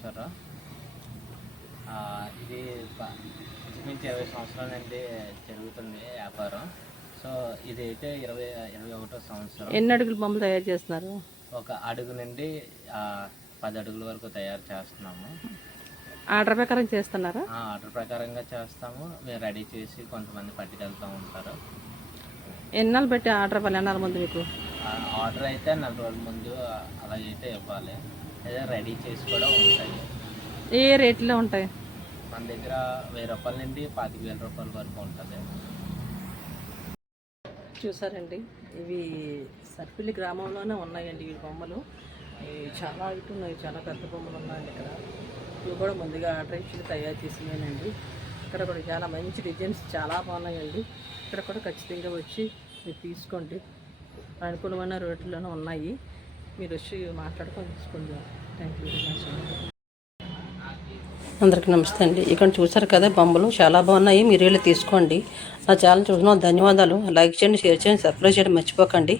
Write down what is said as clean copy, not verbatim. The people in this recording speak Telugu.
నాగేశ్వరరావు. ఇది ఇంచుమించు 20 సంవత్సరాల నుండి జరుగుతుంది వ్యాపారం. సో ఇదైతే 21వ సంవత్సరం. ఎన్ని అడుగుల బొమ్మలు తయారు చేస్తున్నారు? 1 అడుగు నుండి 10 అడుగుల వరకు తయారు చేస్తున్నాము. ఆర్డర్ ప్రకారం చేస్తున్నారా? ఆర్డర్ ప్రకారంగా చేస్తాము. మేము రెడీ చేసి కొంతమంది పట్టుకెళ్తూ ఉంటారు. ఎన్నాళ్ళు పెట్టి ఆర్డర్ ఇవ్వాలి? ఎన్నాళ్ళ ముందు మీకు ఆర్డర్ అయితే 4 రోజుల ముందు అలాగైతే ఇవ్వాలి. లేదా రెడీ చేసి కూడా ఉంటాయి. ఏ రేట్లో ఉంటాయి? మన దగ్గర 1000 రూపాయల నుండి 25,000 రూపాయల వరకు ఉంటుంది. చూసారండి, ఇవి సర్పిల్లి గ్రామంలోనే ఉన్నాయండి ఈ బొమ్మలు. చాలా ఇటు ఉన్నాయి, చాలా పెద్ద బొమ్మలు ఉన్నాయండి ఇక్కడ. ఇవి కూడా ముందుగా ఆర్డర్ ఇచ్చి తయారు చేసినాయండి. ఇక్కడ కూడా చాలా మంచి డిజైన్స్ చాలా బాగున్నాయండి. ఇక్కడ కూడా ఖచ్చితంగా వచ్చి మీరు తీసుకోండి. అనుకూలమైన రేట్లోనే ఉన్నాయి. మీరు వచ్చి మాట్లాడుకొని తీసుకోండి. Thank you very much. అందరికీ నమస్తే అండి. ఇక్కడ చూసారు కదా బొమ్మలు చాలా బాగున్నాయి. మీరు వెళ్ళి తీసుకోండి. నా ఛానల్ చూసిన ధన్యవాదాలు. లైక్ చేయండి, షేర్ చేయండి, సబ్స్క్రైబ్ చేయడం మర్చిపోకండి.